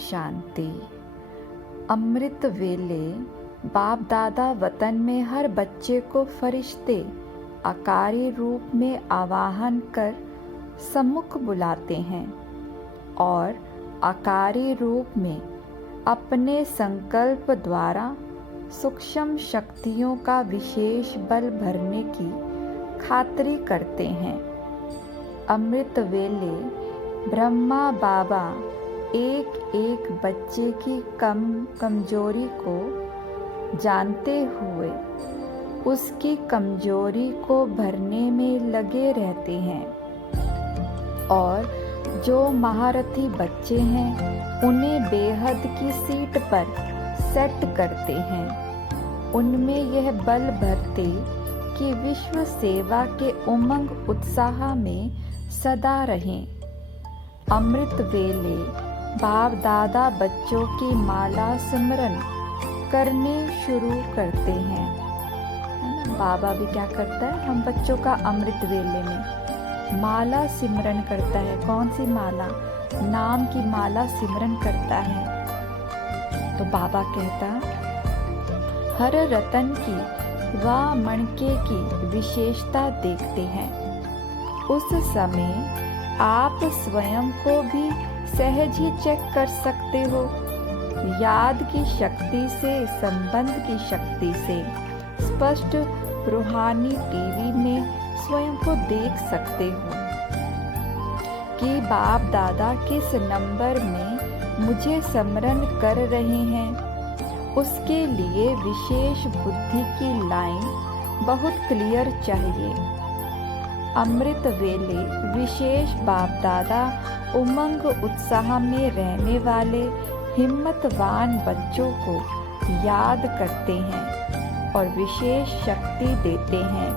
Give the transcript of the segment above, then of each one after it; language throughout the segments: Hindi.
शांति। अमृत वेले बाप दादा वतन में हर बच्चे को फरिश्ते आकारी रूप में आवाहन कर सम्मुख बुलाते हैं और आकारी रूप में अपने संकल्प द्वारा सूक्ष्म शक्तियों का विशेष बल भरने की खातरी करते हैं। अमृत वेले ब्रह्मा बाबा एक एक बच्चे की कमजोरी को जानते हुए उसकी कमजोरी को भरने में लगे रहते हैं और जो महारथी बच्चे हैं उन्हें बेहद की सीट पर सेट करते हैं। उनमें यह बल भरते कि विश्व सेवा के उमंग उत्साह में सदा रहें। अमृत वेले बाप दादा बच्चों की माला सिमरन करने शुरू करते हैं। बाबा भी क्या करता है, हम बच्चों का अमृत वेले में माला सिमरन करता है। कौन सी माला? नाम की माला सिमरन करता है। तो बाबा कहता, हर रतन की व मणके की विशेषता देखते हैं। उस समय आप स्वयं को भी सहज ही चेक कर सकते हो। याद की शक्ति से, संबंध की शक्ति से स्पष्ट रूहानी टीवी में स्वयं को देख सकते हो कि बाप दादा किस नंबर में मुझे स्मरण कर रहे हैं। उसके लिए विशेष बुद्धि की लाइन बहुत क्लियर चाहिए। अमृत वेले विशेष बाप दादा उमंग उत्साह में रहने वाले हिम्मतवान बच्चों को याद करते हैं और विशेष शक्ति देते हैं।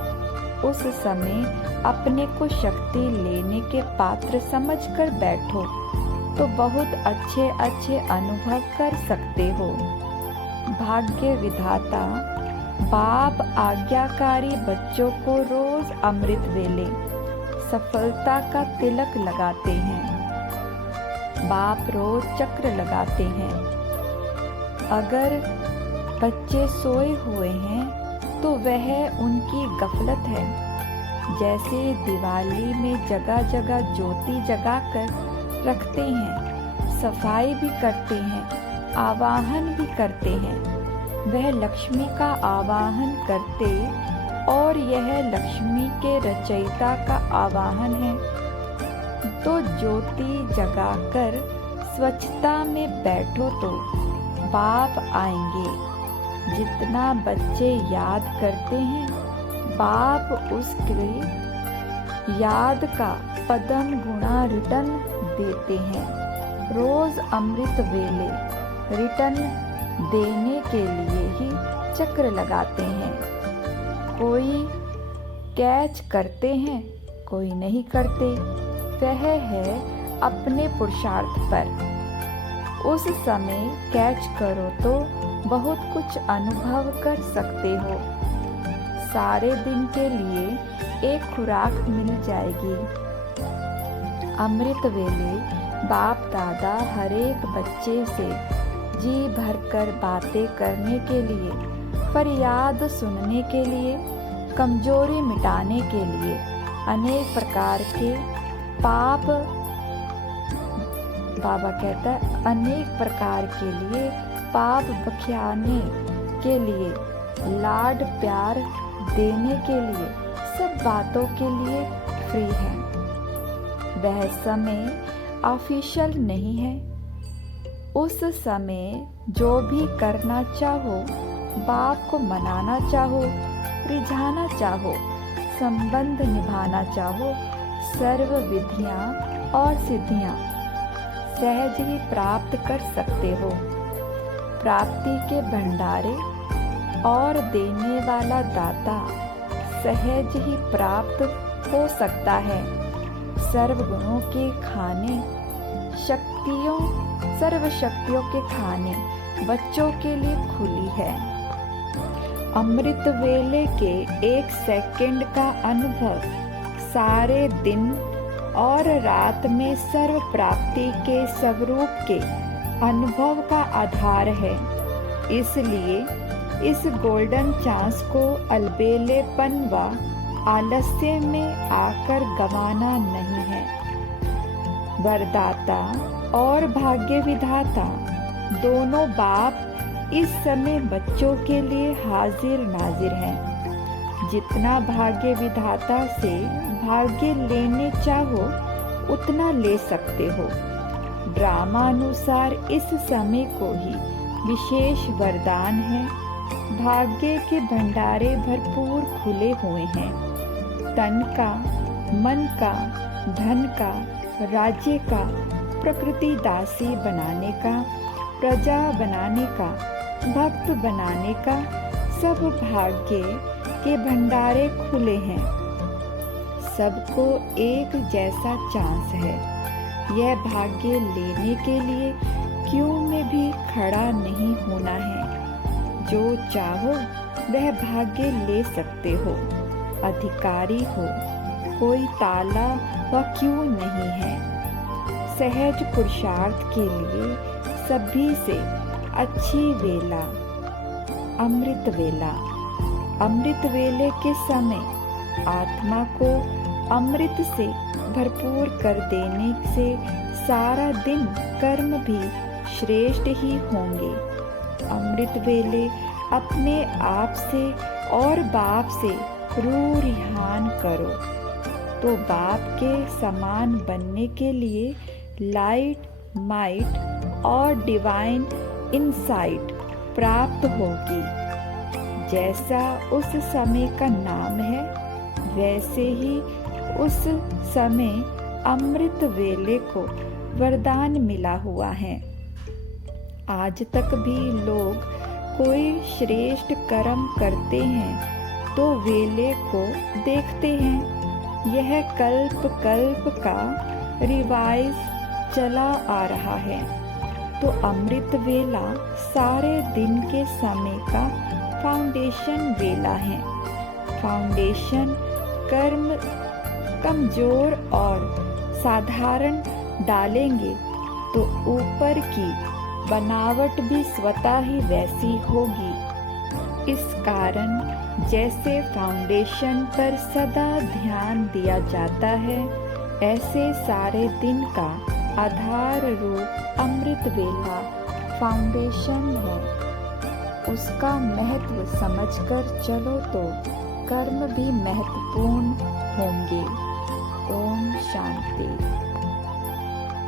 उस समय अपने को शक्ति लेने के पात्र समझकर बैठो तो बहुत अच्छे अच्छे अनुभव कर सकते हो। भाग्य विधाता बाप आज्ञाकारी बच्चों को रोज अमृत वेले सफलता का तिलक लगाते हैं। बाप रोज चक्र लगाते हैं। अगर बच्चे सोए हुए हैं तो वह उनकी गफलत है। जैसे दिवाली में जगह जगह ज्योति जगाकर रखते हैं, सफाई भी करते हैं, आवाहन भी करते हैं, वह लक्ष्मी का आवाहन करते और यह लक्ष्मी के रचयिता का आवाहन है। तो ज्योति जगाकर स्वच्छता में बैठो तो बाप आएंगे। जितना बच्चे याद करते हैं बाप उसके याद का पदम गुणा रिटर्न देते हैं। रोज अमृत वेले रिटर्न देने के लिए ही चक्र लगाते हैं। कोई कैच करते हैं, कोई नहीं करते। वह है अपने पुरुषार्थ पर। उस समय कैच करो तो बहुत कुछ अनुभव कर सकते हो। सारे दिन के लिए एक खुराक मिल जाएगी। अमृत वेले बाप दादा हर एक बच्चे से जी भरकर बातें करने के लिए, फरियाद सुनने के लिए, कमजोरी मिटाने के लिए, अनेक प्रकार के पाप, बाबा कहता है अनेक प्रकार के लिए पाप बख्शाने के लिए, लाड प्यार देने के लिए, सब बातों के लिए फ्री है। वह समय ऑफिशियल नहीं है। उस समय जो भी करना चाहो, बाप को मनाना चाहो, रिझाना चाहो, संबंध निभाना चाहो, सर्व विधियां और सिद्धियां सहज ही प्राप्त कर सकते हो। प्राप्ति के भंडारे और देने वाला दाता सहज ही प्राप्त हो सकता है। सर्व गुणों के खाने, शक्तियों, सर्व शक्तियों के खाने बच्चों के लिए खुली है। अमृत वेले के एक सेकंड का अनुभव सारे दिन और रात में सर्व प्राप्ति के स्वरूप के अनुभव का आधार है। इसलिए इस गोल्डन चांस को अलबेलेपन व आलस्य में आकर गंवाना नहीं है। वरदाता और भाग्य विधाता दोनों बाप इस समय बच्चों के लिए हाजिर नाजिर हैं। जितना भाग्य विधाता से भाग्य लेने चाहो उतना ले सकते हो। ड्रामानुसार इस समय को ही विशेष वरदान है। भाग्य के भंडारे भरपूर खुले हुए हैं। तन का, मन का, धन का, राज्य का, प्रकृति दासी बनाने का, प्रजा बनाने का, भक्त बनाने का, सब भाग्य के भंडारे खुले हैं। सबको एक जैसा चांस है। यह भाग्य लेने के लिए क्यों में भी खड़ा नहीं होना है। जो चाहो वह भाग्य ले सकते हो। अधिकारी हो, कोई ताला व क्यों नहीं है। सहज पुरुषार्थ के लिए सभी से अच्छी वेला अमृत वेला। अमृत वेले के समय आत्मा को अमृत से भरपूर कर देने से सारा दिन कर्म भी श्रेष्ठ ही होंगे। अमृत वेले अपने आप से और बाप से रूरिहान करो तो बाप के समान बनने के लिए लाइट, माइट और डिवाइन इनसाइट प्राप्त होगी। जैसा उस समय का नाम है वैसे ही उस समय अमृत वेले को वरदान मिला हुआ है। आज तक भी लोग कोई श्रेष्ठ कर्म करते हैं तो वेले को देखते हैं। यह कल्प कल्प का रिवाइज चला आ रहा है। तो अमृत वेला सारे दिन के समय का फाउंडेशन वेला है। फाउंडेशन कर्म कमजोर और साधारण डालेंगे तो ऊपर की बनावट भी स्वतः ही वैसी होगी। इस कारण जैसे फाउंडेशन पर सदा ध्यान दिया जाता है ऐसे सारे दिन का आधार रूप अमृत वेला फाउंडेशन है। उसका महत्व समझकर चलो तो कर्म भी महत्वपूर्ण होंगे। ओम शांति।